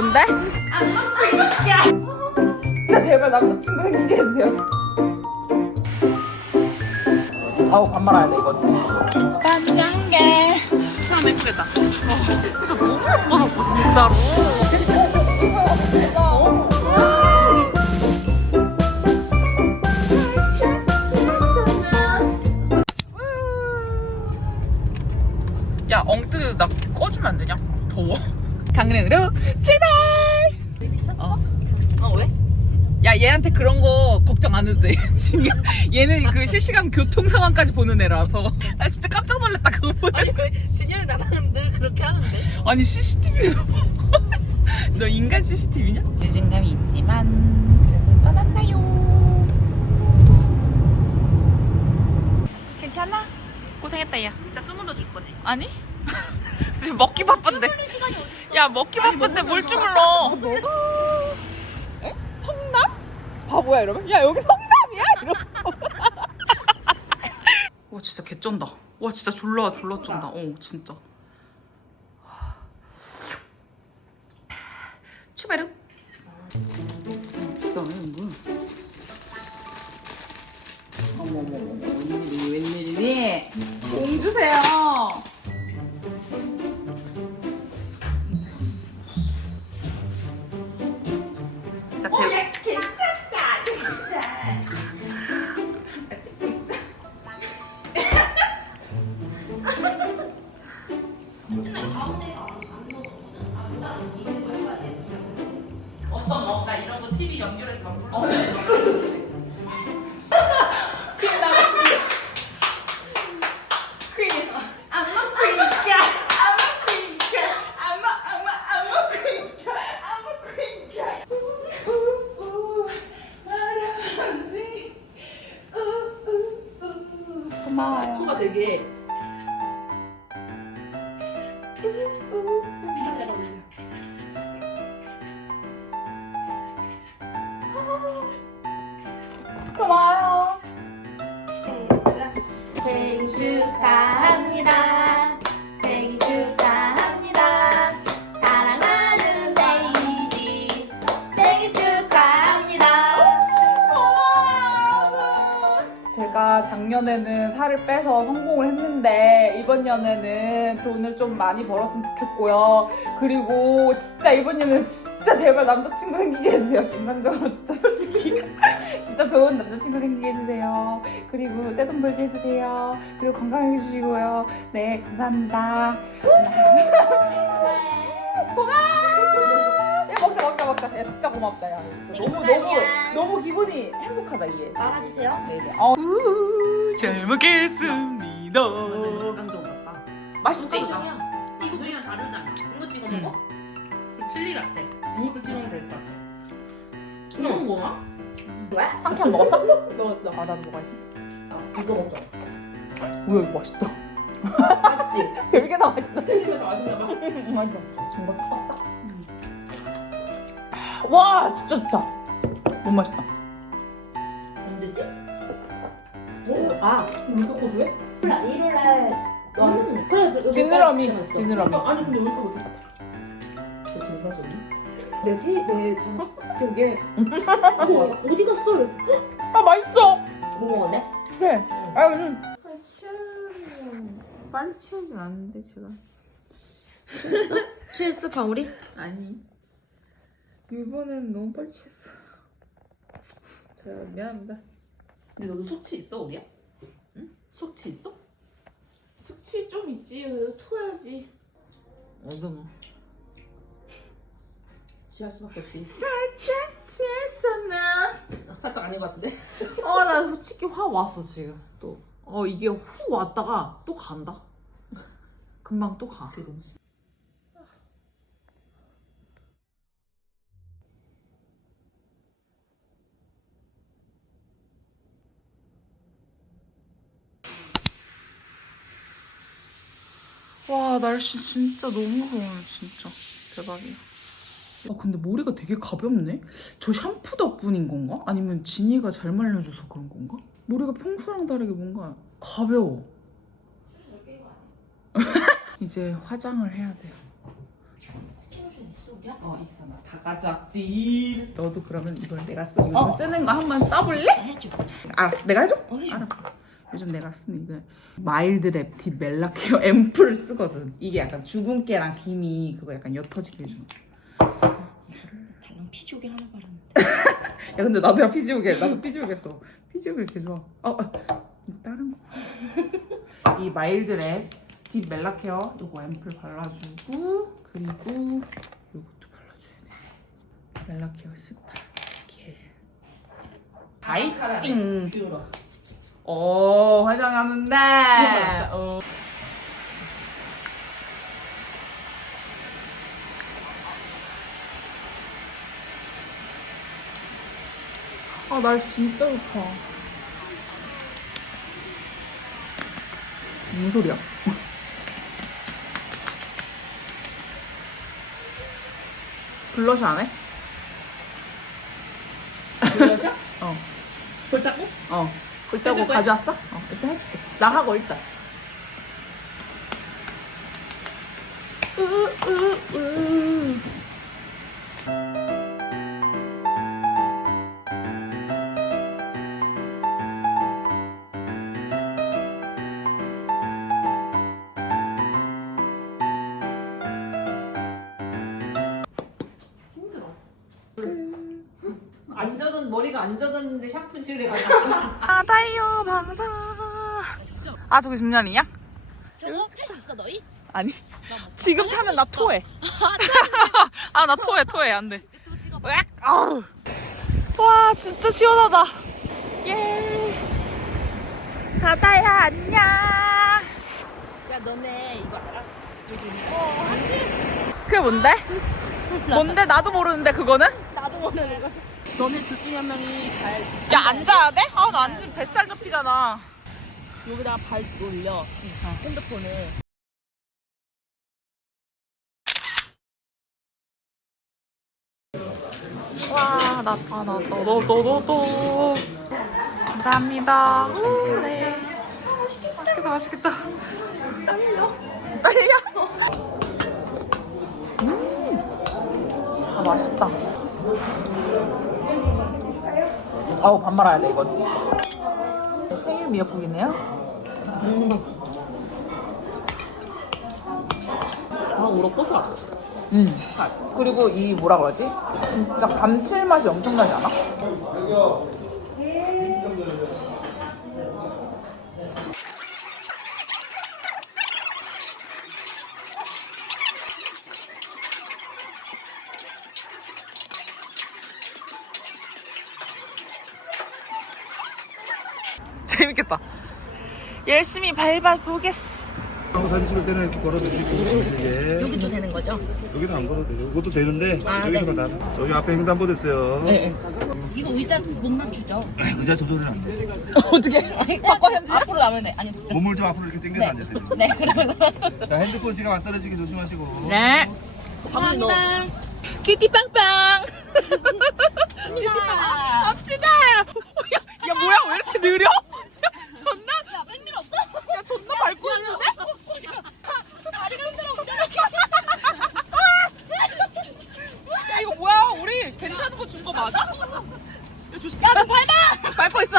뭔데? 안 먹고 있야. 진짜 제발 남자친구 생기게 해주세요. 아우 밥 말아야 돼 이건. 반장게. 참 예쁘다. 진짜 너무 예뻐졌어 진짜로. 야 엉뜨 나 꺼주면 안 되냐? 더워. 강릉으로 출발. 미쳤어? 어, 왜? 야 얘한테 그런 거 걱정 안 해도 돼. 진이야. 얘는 그 실시간 교통 상황까지 보는 애라서. 아 진짜 깜짝 놀랐다 그거 보고. 아니 왜 진열 나랑은 늘 그렇게 하는데? 아니 CCTV도 너 인간 CCTV냐? 늦은감이 있지만 그래도 떠났나요 괜찮아? 고생했다 야 이따 주물러 줄 거지? 아니? 지금 먹기 바쁜데 시간이 어딨어? 야 먹기 바쁜데 뭘 주물러 먹어 에? 성남? 바보야 이러면? 야 여기 성남이야? 이러고. 와 진짜 개쩐다. 와 진짜 졸라 졸라 쩐다. 어 진짜. 출발요 비싸네 뭐 어머머머 웬일이 웬일이니? 공 주세요 어떤 거? 나 이런 거 TV 연결해서 안 제가 작년에는 살을 빼서 성공을 했는데 이번 년에는 돈을 좀 많이 벌었으면 좋겠고요. 그리고 진짜 이번 년에는 진짜 제발 남자친구 생기게 해주세요. 인간적으로 진짜 솔직히 진짜 좋은 남자친구 생기게 해주세요. 그리고 떼돈 벌게 해주세요. 그리고 건강하게 해주시고요. 네 감사합니다. 고마워. 야 먹자 먹자 먹자. 야 진짜 고맙다 야. 진짜 너무 너무 축하합니다. 너무 기분이 행복하다 얘. 말아주세요. 네네. 어. 잘 먹겠습니다. 완전 닭강정 같다. 맛있지? 깜짝이야. 이거 그냥 다르잖아. 이거 찍어 응. 먹어? 그 칠리 라떼. 이것도 찍어 먹으면 될것 같아. 이거 뭐야? 상쾌한 먹었어? 먹었어. 아 나도 먹어야지. 이거 먹자. 뭐야 이거 맛있다. 맛있지? 되게 나 맛있다. 칠리가 맛있나 봐. 맛있어. 정말 사봤어? 와 진짜 좋다. 너무 맛있다. 언제지? 아, 왜 이렇게 고소해? 일요일날 너 음. 그래, 그 지느러미 지느러미. 어, 아니 근데 왜 이렇게 고소해? 너 지금 사셨니? 내 테, 내 장학 기억에 그거 어디 갔어? 아 맛있어. 뭐 먹었네? 그래. 아 음. 빨리 취하진 않는데 제가. 취했어, 방울이? 아니 이번엔 너무 빨리 취했어. 제가 미안합니다. 근데 너도 숙취 있어 우리야? 응? 숙취 있어? 숙취 좀 있지. 토해야지. 어서 뭐. 취할 수밖에 없지. 살짝 취했어 나. 살짝 아닌 것 같은데? 어, 나 솔직히 확 왔어, 지금. 또. 어, 이게 훅 왔다가 또 간다. 금방 또 가. 그게 너무 싫어. 와, 날씨 진짜 너무 좋아요, 진짜. 대박이야. 아, 근데 머리가 되게 가볍네? 저 샴푸 덕분인 건가? 아니면 지니가 잘 말려줘서 그런 건가? 머리가 평소랑 다르게 뭔가 가벼워. 이제 화장을 해야 돼요. 스킨로션 있어? 어디야? 어 있어 나 다 가져왔지 너도 그러면 이걸 내가 쓰, 요즘 어. 쓰는 거 한 번 써볼래? 해줘. 알았어 내가 해줘? 어, 해줘. 알았어 요즘 내가 쓰는 이거 마일드랩 딥 멜라케어 앰플을 쓰거든. 이게 약간 주근깨랑 김이 그거 약간 옅어지게 해주는 거야. 달랑 피조개 하나 바르는. 야 근데 나도 야 피지오게 나도 피지오게 써 피지오게 이렇게 좋아. 어, 어. 다른 거 이 마일드 랩 딥 멜라 케어 요거 앰플 발라주고 그리고 요것도 발라줘야 돼. 멜라 케어 스파 겔. 아이찡 오 화장하는데 어. 아, 날 진짜 좋다. 무슨 소리야? 블러셔 안 해? 블러셔? 어. 볼따고? 어. 그때고? 가져왔어? 어, 일단 해줄게. 나하고 일단. 으, 으, 으. 아, 저기 김연이야? 저거 깰수 있어 너희? 아니. 지금 타면 나 토해. 아, 나 토해, 토해. 안 돼. 유튜브 찍어. 으악! 아우. 와, 진짜 시원하다. 예. 바다야, 안녕. 야 너네 이거 알아? 여기 어 하지? 그게 뭔데? 뭔데? 나도 모르는데, 그거는? 나도 오늘 이거. 너네 둘 중에 한 명이 발 야, 앉아야 돼? 아, 나 앉으면 뱃살 접히잖아. 여기다가 발 올려 핸드폰을 와, 나, 아, 나, 너, 너, 너, 너, 너. 감사합니다. 오, 네. 맛있겠다, 맛있겠다. 떨려. 떨려? 음. 아, 맛있다. 아우, 밥 말아야 돼, 이건. 생일 미역국이네요. 아 우럭 고소하다 음. 그리고 이 뭐라 그러지? 진짜 감칠맛이 엄청나지 않아? 열심히 밟아보겠어. 사진 찍을 때는 이렇게 걸어두시고 이게 여기도 되는 거죠? 여기도 안 걸어도 되죠. 이것도 되는데 아, 여기서만 다 여기 앞에 횡단보도 있어요. 네. 이거 의자 못 낮추죠? 아, 의자 조절은 안 돼. 어떻게? 바꿔 현지? 앞으로 나면 돼. 아니 됐어. 몸을 좀 앞으로 이렇게 당겨서 네. 앉으세요. 네 그러면. 자 핸드폰 지갑 안 떨어지게 조심하시고. 네. 감사합니다. 띠띠빵빵. 야, 갑시다. 야, 야 뭐야 왜 이렇게 느려? 야, 존나 야 백미러 없어? 야 존나 밟고 있는데? 다리가 흔들어 운전해. 야 이거 뭐야 우리 괜찮은 거 준 거 맞아? 야 조심. 야너 밟아. 밟고 있어.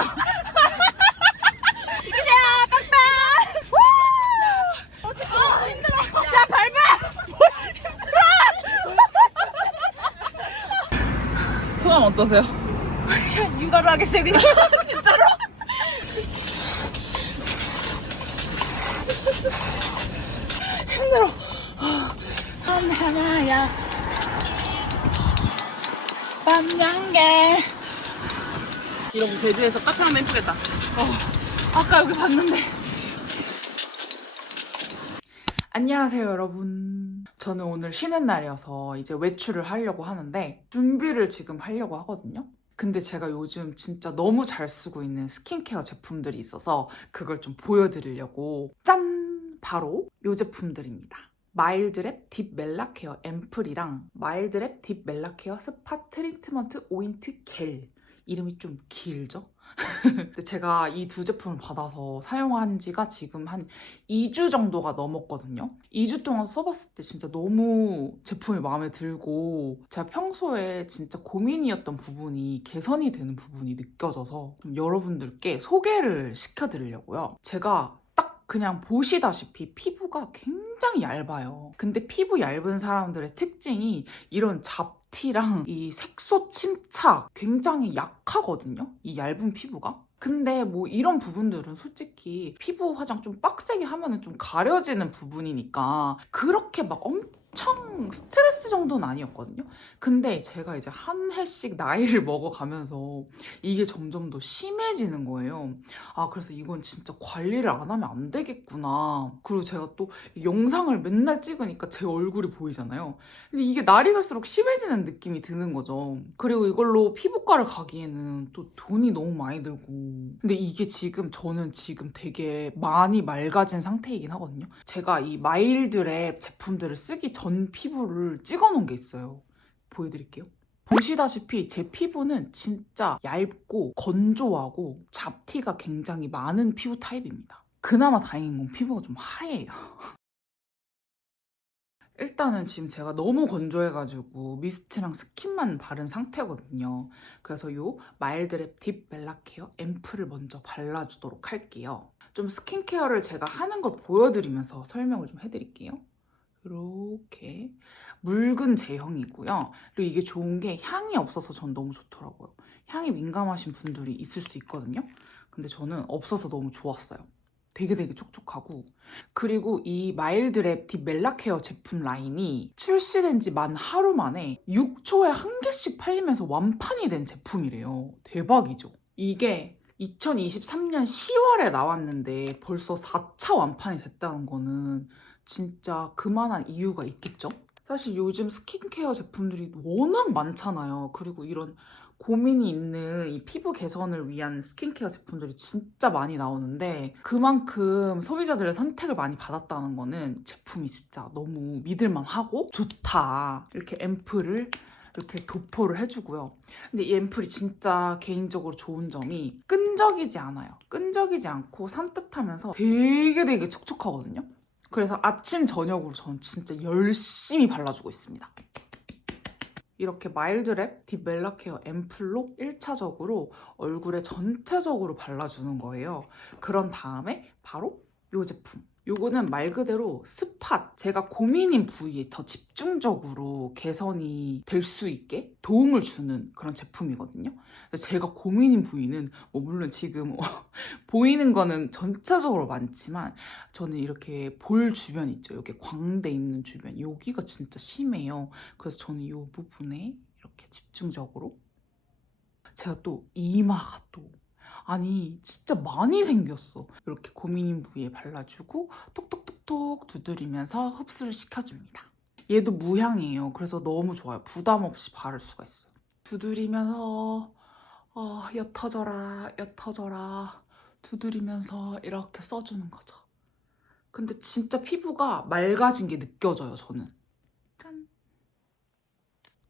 이기세요 빵빵. 우! 아 힘들어. 야 밟아. 뭘 힘들어. 소감 어떠세요? 하겠어요 그냥. 진짜로? 힘들어. 하나야. 밤양개. 이러고 제주에서 카페 하면 예쁘겠다 아까 여기 봤는데. 안녕하세요, 여러분. 저는 오늘 쉬는 날이어서 이제 외출을 하려고 하는데 준비를 지금 하려고 하거든요. 근데 제가 요즘 진짜 너무 잘 쓰고 있는 스킨케어 제품들이 있어서 그걸 좀 보여드리려고 짠! 바로 이 제품들입니다. 마일드랩 딥 멜라 케어 앰플이랑 마일드랩 딥 멜라 케어 스파 트리트먼트 오인트 겔 이름이 좀 길죠? 근데 제가 이 두 제품을 받아서 사용한 지가 지금 한 2주 정도가 넘었거든요. 2주 동안 써봤을 때 진짜 너무 제품이 마음에 들고 제가 평소에 진짜 고민이었던 부분이 개선이 되는 부분이 느껴져서 좀 여러분들께 소개를 시켜드리려고요. 제가 딱 그냥 보시다시피 피부가 굉장히 얇아요. 근데 피부 얇은 사람들의 특징이 이런 잡티랑 이 색소 침착 굉장히 약하거든요. 이 얇은 피부가. 근데 뭐 이런 부분들은 솔직히 피부 화장 좀 빡세게 하면은 좀 가려지는 부분이니까 그렇게 막 엄청 스트레스 정도는 아니었거든요. 근데 제가 이제 한 해씩 나이를 먹어가면서 이게 점점 더 심해지는 거예요. 아, 그래서 이건 진짜 관리를 안 하면 안 되겠구나. 그리고 제가 또 영상을 맨날 찍으니까 제 얼굴이 보이잖아요. 근데 이게 날이 갈수록 심해지는 느낌이 드는 거죠. 그리고 이걸로 피부과를 가기에는 또 돈이 너무 많이 들고. 근데 이게 지금 저는 지금 되게 많이 맑아진 상태이긴 하거든요. 제가 이 마일드랩 제품들을 쓰기 전 피부를 찍어 놓은 게 있어요. 보여드릴게요. 보시다시피 제 피부는 진짜 얇고 건조하고 잡티가 굉장히 많은 피부 타입입니다. 그나마 다행인 건 피부가 좀 하얘요. 일단은 지금 제가 너무 건조해가지고 미스트랑 스킨만 바른 상태거든요. 그래서 요 마일드랩 딥 멜라 케어 앰플을 먼저 발라주도록 할게요. 좀 스킨케어를 제가 하는 걸 보여드리면서 설명을 좀 해드릴게요. 이렇게 묽은 제형이고요. 그리고 이게 좋은 게 향이 없어서 전 너무 좋더라고요. 향이 민감하신 분들이 있을 수 있거든요. 근데 저는 없어서 너무 좋았어요. 되게 되게 촉촉하고 그리고 이 마일드랩 딥 멜라케어 제품 라인이 출시된 지 만 하루 만에 6초에 한 개씩 팔리면서 완판이 된 제품이래요. 대박이죠. 이게 2023년 10월에 나왔는데 벌써 4차 완판이 됐다는 거는 진짜 그만한 이유가 있겠죠? 사실 요즘 스킨케어 제품들이 워낙 많잖아요. 그리고 이런 고민이 있는 이 피부 개선을 위한 스킨케어 제품들이 진짜 많이 나오는데 그만큼 소비자들의 선택을 많이 받았다는 거는 제품이 진짜 너무 믿을만하고 좋다. 이렇게 앰플을 이렇게 도포를 해주고요. 근데 이 앰플이 진짜 개인적으로 좋은 점이 끈적이지 않아요. 끈적이지 않고 산뜻하면서 되게 되게 촉촉하거든요. 그래서 아침 저녁으로 저는 진짜 열심히 발라주고 있습니다. 이렇게 마일드랩 딥 멜라케어 앰플로 1차적으로 얼굴에 전체적으로 발라주는 거예요. 그런 다음에 바로 이 제품. 요거는 말 그대로 스팟, 제가 고민인 부위에 더 집중적으로 개선이 될 수 있게 도움을 주는 그런 제품이거든요. 제가 고민인 부위는 뭐 물론 지금 보이는 거는 전체적으로 많지만 저는 이렇게 볼 주변 있죠. 여기 광대 있는 주변. 여기가 진짜 심해요. 그래서 저는 이 부분에 이렇게 집중적으로 제가 또 이마가 또 아니 진짜 많이 생겼어. 이렇게 고민인 부위에 발라주고 톡톡톡톡 두드리면서 흡수를 시켜줍니다. 얘도 무향이에요. 그래서 너무 좋아요. 부담 없이 바를 수가 있어요. 두드리면서 어, 옅어져라 옅어져라 두드리면서 이렇게 써주는 거죠. 근데 진짜 피부가 맑아진 게 느껴져요, 저는. 짠.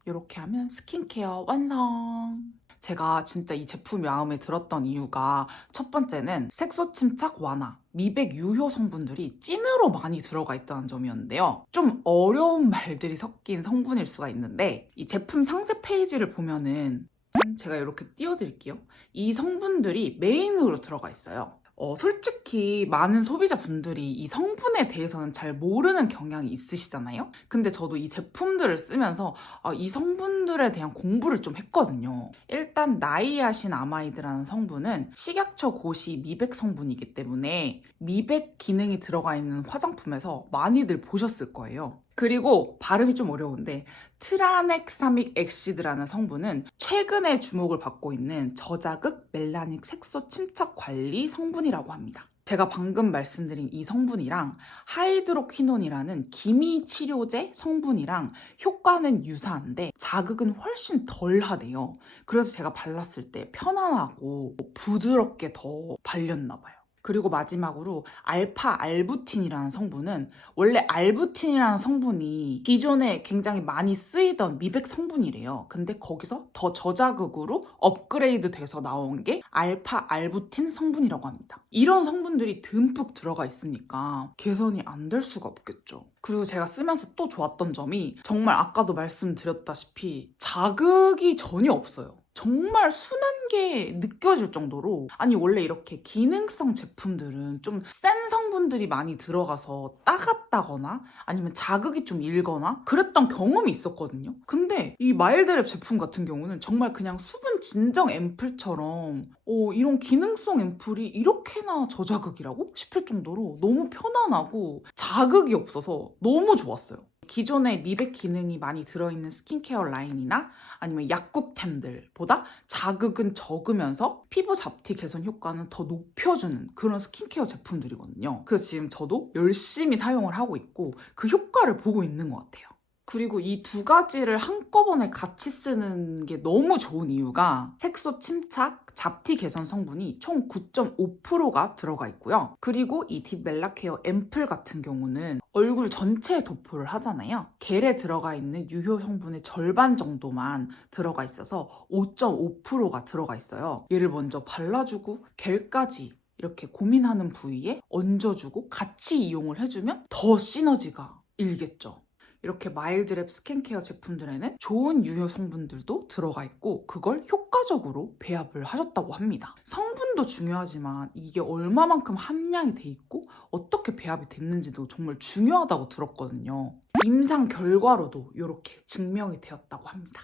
이렇게 하면 스킨케어 완성! 제가 진짜 이 제품이 마음에 들었던 이유가 첫 번째는 색소 침착 완화, 미백 유효 성분들이 찐으로 많이 들어가 있다는 점이었는데요. 좀 어려운 말들이 섞인 성분일 수가 있는데 이 제품 상세 페이지를 보면은 짠, 제가 이렇게 띄워드릴게요. 이 성분들이 메인으로 들어가 있어요. 어, 솔직히 많은 소비자분들이 이 성분에 대해서는 잘 모르는 경향이 있으시잖아요? 근데 저도 이 제품들을 쓰면서 아, 이 성분들에 대한 공부를 좀 했거든요. 일단 나이아신 아마이드라는 성분은 식약처 고시 미백 성분이기 때문에 미백 기능이 들어가 있는 화장품에서 많이들 보셨을 거예요. 그리고 발음이 좀 어려운데 트라넥사믹 엑시드라는 성분은 최근에 주목을 받고 있는 저자극 멜라닉 색소 침착 관리 성분이라고 합니다. 제가 방금 말씀드린 이 성분이랑 하이드로퀴논이라는 기미 치료제 성분이랑 효과는 유사한데 자극은 훨씬 덜 하대요. 그래서 제가 발랐을 때 편안하고 부드럽게 더 발렸나 봐요. 그리고 마지막으로 알파 알부틴이라는 성분은 원래 알부틴이라는 성분이 기존에 굉장히 많이 쓰이던 미백 성분이래요. 근데 거기서 더 저자극으로 업그레이드 돼서 나온 게 알파 알부틴 성분이라고 합니다. 이런 성분들이 듬뿍 들어가 있으니까 개선이 안 될 수가 없겠죠. 그리고 제가 쓰면서 또 좋았던 점이 정말 아까도 말씀드렸다시피 자극이 전혀 없어요. 정말 순한 게 느껴질 정도로 아니 원래 이렇게 기능성 제품들은 좀 센 성분들이 많이 들어가서 따갑다거나 아니면 자극이 좀 일거나 그랬던 경험이 있었거든요. 근데 이 마일드랩 제품 같은 경우는 정말 그냥 수분 진정 앰플처럼 어, 이런 기능성 앰플이 이렇게나 저자극이라고 싶을 정도로 너무 편안하고 자극이 없어서 너무 좋았어요. 기존에 미백 기능이 많이 들어있는 스킨케어 라인이나 아니면 약국템들보다 자극은 적으면서 피부 잡티 개선 효과는 더 높여주는 그런 스킨케어 제품들이거든요. 그래서 지금 저도 열심히 사용을 하고 있고 그 효과를 보고 있는 것 같아요. 그리고 이 두 가지를 한꺼번에 같이 쓰는 게 너무 좋은 이유가 색소 침착, 잡티 개선 성분이 총 9.5%가 들어가 있고요. 그리고 이 딥 멜라케어 앰플 같은 경우는 얼굴 전체에 도포를 하잖아요. 겔에 들어가 있는 유효 성분의 절반 정도만 들어가 있어서 5.5%가 들어가 있어요. 얘를 먼저 발라주고 겔까지 이렇게 고민하는 부위에 얹어주고 같이 이용을 해주면 더 시너지가 일겠죠. 이렇게 마일드랩 스킨케어 제품들에는 좋은 유효 성분들도 들어가 있고 그걸 효과적으로 배합을 하셨다고 합니다. 성분도 중요하지만 이게 얼마만큼 함량이 돼 있고 어떻게 배합이 됐는지도 정말 중요하다고 들었거든요. 임상 결과로도 이렇게 증명이 되었다고 합니다.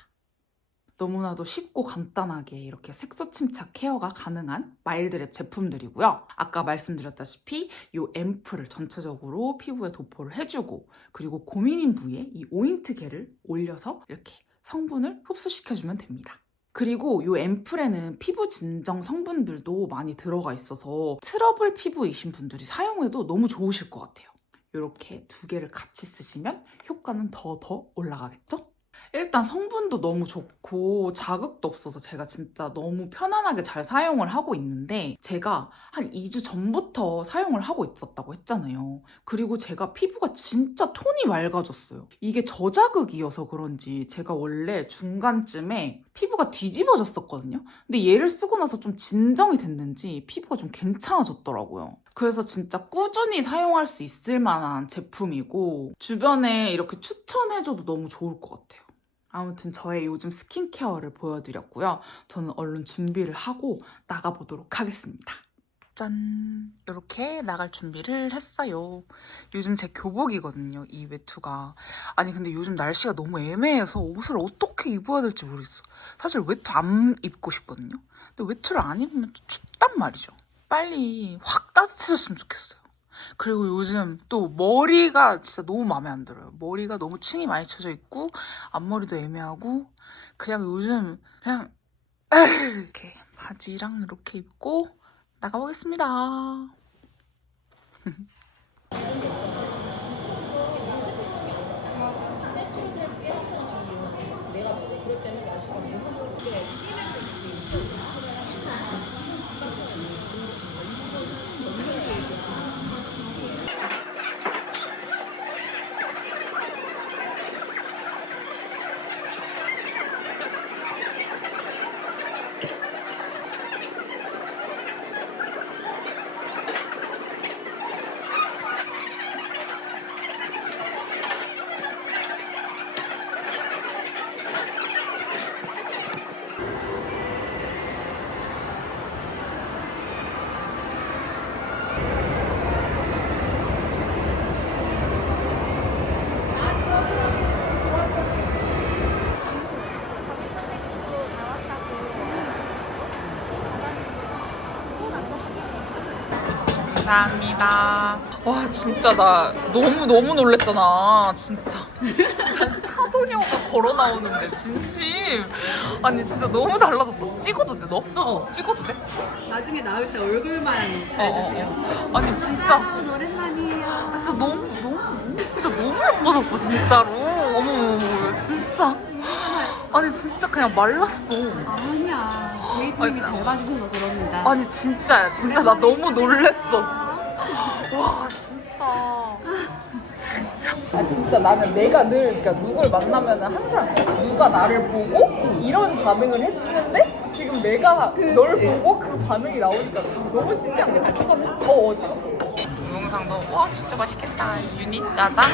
너무나도 쉽고 간단하게 이렇게 색소 침착 케어가 가능한 마일드 랩 제품들이고요. 아까 말씀드렸다시피 이 앰플을 전체적으로 피부에 도포를 해주고 그리고 고민인 부위에 이 오인트 겔을 올려서 이렇게 성분을 흡수시켜주면 됩니다. 그리고 이 앰플에는 피부 진정 성분들도 많이 들어가 있어서 트러블 피부이신 분들이 사용해도 너무 좋으실 것 같아요. 이렇게 두 개를 같이 쓰시면 효과는 더더 올라가겠죠? 일단 성분도 너무 좋고 자극도 없어서 제가 진짜 너무 편안하게 잘 사용을 하고 있는데 제가 한 2주 전부터 사용을 하고 있었다고 했잖아요. 그리고 제가 피부가 진짜 톤이 맑아졌어요. 이게 저자극이어서 그런지 제가 원래 중간쯤에 피부가 뒤집어졌었거든요. 근데 얘를 쓰고 나서 좀 진정이 됐는지 피부가 좀 괜찮아졌더라고요. 그래서 진짜 꾸준히 사용할 수 있을 만한 제품이고 주변에 이렇게 추천해줘도 너무 좋을 것 같아요. 아무튼 저의 요즘 스킨케어를 보여드렸고요. 저는 얼른 준비를 하고 나가보도록 하겠습니다. 짠! 이렇게 나갈 준비를 했어요. 요즘 제 교복이거든요, 이 외투가. 아니, 근데 요즘 날씨가 너무 애매해서 옷을 어떻게 입어야 될지 모르겠어. 사실 외투 안 입고 싶거든요. 근데 외투를 안 입으면 또 춥단 말이죠. 빨리 확 따뜻해졌으면 좋겠어요. 그리고 요즘 또 머리가 진짜 너무 마음에 안 들어요. 머리가 너무 층이 많이 쳐져 있고 앞머리도 애매하고 그냥 요즘 그냥 이렇게 바지랑 이렇게 입고 나가보겠습니다. 감사합니다. 와 진짜 나 너무 너무 놀랬잖아. 진짜. 전 차도녀가 걸어 나오는데 진심. 아니 진짜 너무 달라졌어. 찍어도 돼 너? 어. 찍어도 돼? 나중에 나올 때 얼굴만 어, 어. 아니 진짜. 여러분 오랜만이에요. 아, 진짜 너무 너무 진짜 너무 예뻐졌어 진짜로. 어머 어머 어머 진짜. 아니 진짜 그냥 말랐어. 아니야. 베이스님이 잘 봐주셔서 그럽니다. 아니 진짜야. 진짜 나 너무 놀랬어. 와 진짜. 진짜. 아 진짜 나는 내가 늘 그러니까 누굴 만나면 항상 누가 나를 보고 이런 반응을 했는데 지금 내가 널 보고 그 반응이 나오니까 너무 신기한 거야 어, 어 찍었어. 동영상도. 와 진짜 맛있겠다. 유니 짜장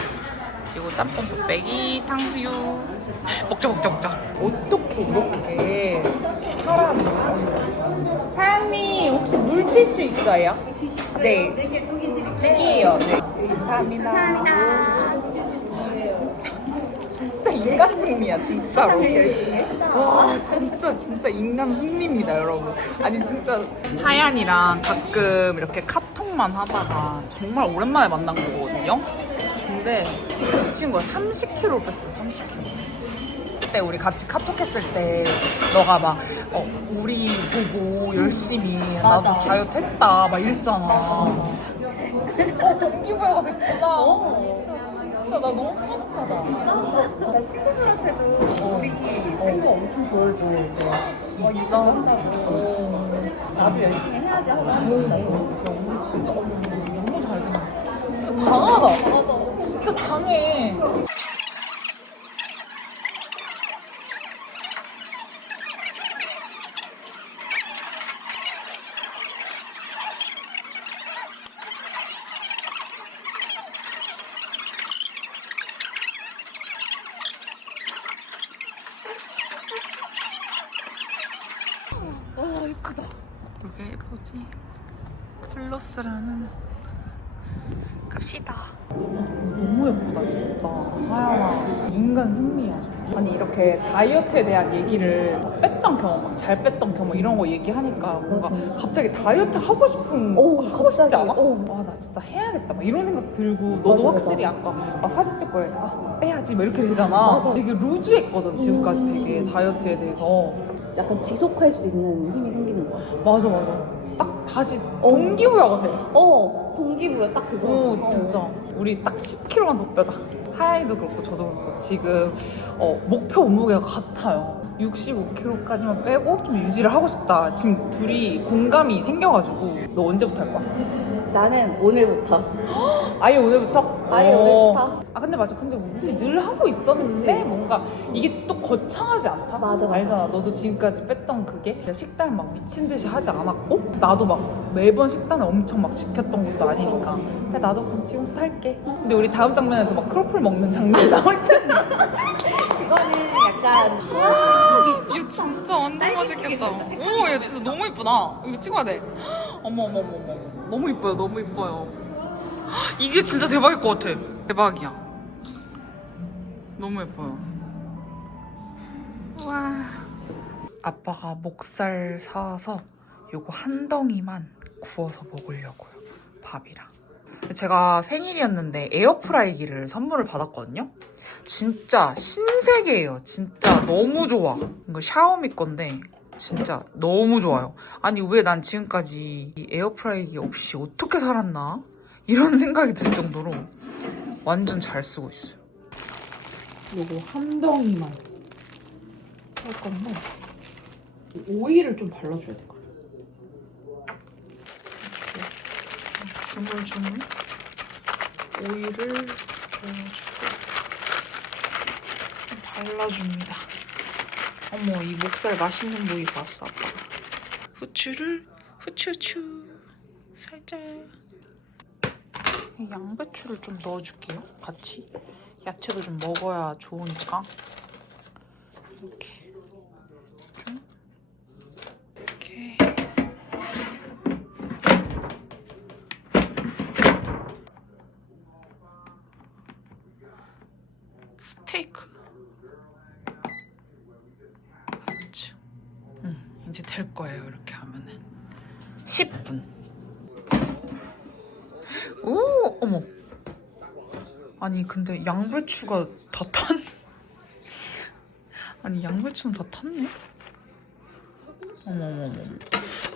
그리고 짬뽕 곱빼기 탕수육 먹자 먹자 먹자 어떻게 이렇게 사람이 사장님 혹시 물티슈 있어요? 네. 네 개요. 네. 감사합니다. 진짜, 진짜 인간 승리야 진짜로. 와 진짜 진짜 인간 승리입니다 여러분. 아니 진짜 하얀이랑 가끔 이렇게 카톡만 하다가 정말 오랜만에 만난 거거든요. 근데 이 친구가 30kg 뺐어 30kg. 그때 우리 같이 카톡했을 때 너가 막 어, 우리 보고 열심히 나도 맞아. 다이어트 했다 막 이랬잖아. 어, 동기부여가 됐구나. 진짜 나 너무 뿌듯하다. 나 친구들한테도 우리 팬거 엄청 보여줘. 진짜. 어. 나도 열심히 해야지 하고. 우리 진짜 어머, 너무 잘 된다. 진짜 장하다. 진짜 장해. 와 예쁘다. 이게 뭐지? 플러스라는 갑시다. 너무 예쁘다 진짜 하얀아 인간 승리야 정말. 아니 이렇게 다이어트에 대한 얘기를 뺐던 경험 막 잘 뺐던 경험 이런 거 얘기하니까 뭔가 맞아. 갑자기 다이어트 하고 싶은 오, 하고 싶지 갑자기. 않아? 오. 와 나 진짜 해야겠다 막 이런 생각 들고 너도 맞아, 확실히 맞아. 아까 막 사진 찍고 이렇게 아, 빼야지 막 이렇게 되잖아 맞아. 되게 루즈했거든 지금까지 음. 되게 다이어트에 대해서 약간 지속할 수 있는 힘이 생기는 거야. 맞아 맞아 딱 다시 동기부여가 돼 어, 동기부여 딱 그거. 오 진짜 우리 딱 10kg만 더 빼자 하양이도 그렇고 저도 그렇고 지금 어, 목표 몸무게가 같아요. 65kg까지만 빼고 좀 유지를 하고 싶다. 지금 둘이 공감이 생겨가지고. 너 언제부터 할 거야? 나는 오늘부터. 아예 오늘부터? 아예 어. 오늘부터. 아 근데 맞아 근데 우리 늘 하고 있었는데 그치. 뭔가 이게 또 거창하지 않다? 맞아, 맞아. 알잖아 너도 지금까지 뺐던 그게 식단 막 미친 듯이 하지 않았고 나도 막 매번 식단을 엄청 막 지켰던 것도 아니니까 그래 나도 그럼 지금부터 할게 근데 우리 다음 장면에서 막 크로플 먹는 장면 나올 텐데 그거는 약간 이거 진짜 완전 딸기 맛있겠다 오얘 진짜 너무 이쁘다 이거 찍어야 돼 어머 어머 어머 어머 너무 이뻐요 너무 이뻐요. 이게 진짜 대박일 것 같아. 대박이야. 너무 예뻐요. 와. 아빠가 목살 사와서 요거 한 덩이만 구워서 먹으려고요 밥이랑. 제가 생일이었는데 에어프라이기를 선물을 받았거든요? 진짜 신세계예요. 진짜 너무 좋아. 이거 샤오미 건데 진짜 너무 좋아요. 아니 왜 난 지금까지 이 에어프라이기 없이 어떻게 살았나? 이런 생각이 들 정도로 완전 잘 쓰고 있어요. 요거 한 덩이만 할 건데 오일을 좀 발라줘야 될 것 같아요. 이렇게 주물 주물 오일을 발라줍니다. 어머, 이 목살 맛있는 부위 봤어, 아빠가. 후추를, 후추추. 살짝. 이 양배추를 좀 넣어줄게요, 같이. 야채도 좀 먹어야 좋으니까. 이렇게. 좀. 이렇게. 스테이크. 그렇죠. 응, 이제 될 거예요. 이렇게 하면은 10분. 오, 어머. 아니 근데 양배추가 다 탄. 아니 양배추는 다 탔네. 어머 어머 어머.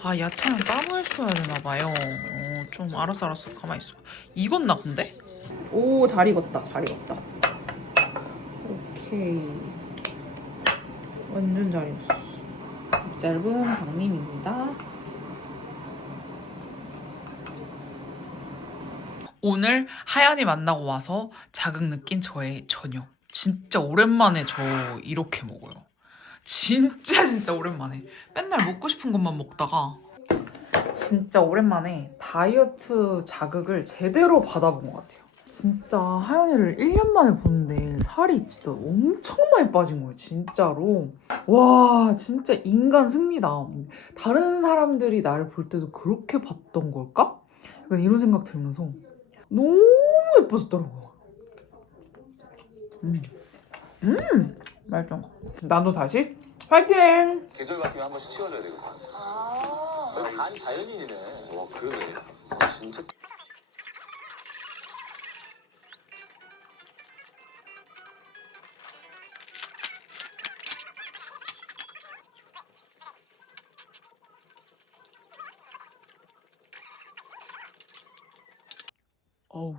아 야채는 따로 했어야 되나 봐요. 어, 좀 알았어 알았어 가만 있어. 익었나 본데? 오 잘 익었다 잘 익었다. 오케이. 완전 잘 입었어. 짧은 박님입니다. 오늘 하연이 만나고 와서 자극 느낀 저의 저녁. 진짜 오랜만에 저 이렇게 먹어요. 진짜 진짜 오랜만에. 맨날 먹고 싶은 것만 먹다가 진짜 오랜만에 다이어트 자극을 제대로 받아본 것 같아요. 진짜 하연이를 1년 만에 보는데 살이 진짜 엄청 많이 빠진 거예요, 진짜로. 와, 진짜 인간 승리다. 다른 사람들이 나를 볼 때도 그렇게 봤던 걸까? 약간 이런 생각 들면서 너무 예뻐졌더라고요. 음, 음, 맛있어. 나도 다시 파이팅! 계절 같은 거한 번씩 치워줘야 되거든. 아. 반 자연인이네. 와, 그러네. 진짜. 어우,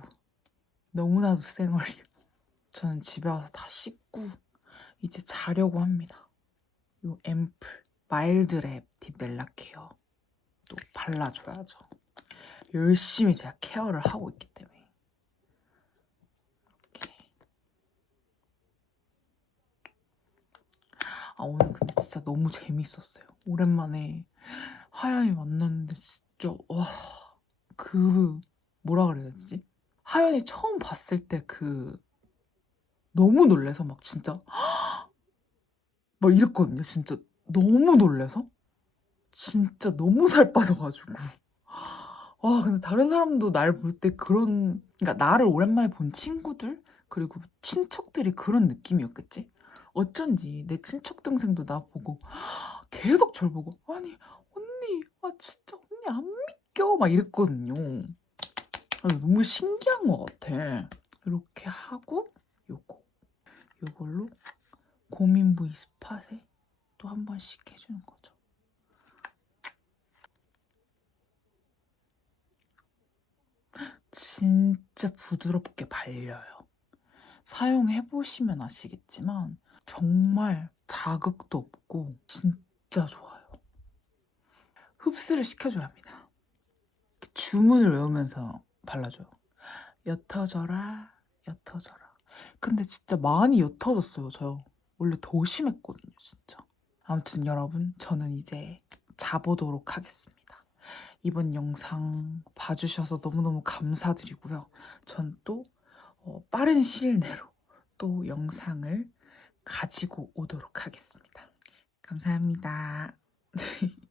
너무나도 쌩얼이요. 저는 집에 와서 다 씻고 이제 자려고 합니다. 요 앰플 마일드랩 딥멜라 케어 또 발라줘야죠. 열심히 제가 케어를 하고 있기 때문에 이렇게 아 오늘 근데 진짜 너무 재밌었어요. 오랜만에 하연이 만났는데 진짜 와 그 뭐라 그래야 되지? 하연이 처음 봤을 때 그 너무 놀래서 막 진짜 막 이랬거든요. 진짜 너무 놀래서 진짜 너무 살 빠져가지고 와 근데 다른 사람도 날 볼 때 그런 그러니까 나를 오랜만에 본 친구들 그리고 친척들이 그런 느낌이었겠지. 어쩐지 내 친척 동생도 나 보고 계속 절 보고 아니 언니 아 진짜 언니 안 믿겨 막 이랬거든요. 아, 너무 신기한 것 같아. 이렇게 하고 요거 요걸로 고민 부위 스팟에 또 한 번씩 해주는 거죠. 진짜 부드럽게 발려요. 사용해 보시면 아시겠지만 정말 자극도 없고 진짜 좋아요. 흡수를 시켜줘야 합니다. 주문을 외우면서 발라줘요. 옅어져라, 옅어져라. 근데 진짜 많이 옅어졌어요, 저. 원래 더 심했거든요, 진짜. 아무튼 여러분, 저는 이제 자보도록 하겠습니다. 이번 영상 봐주셔서 너무너무 감사드리고요. 전또 어, 빠른 시일 내로 또 영상을 가지고 오도록 하겠습니다. 감사합니다.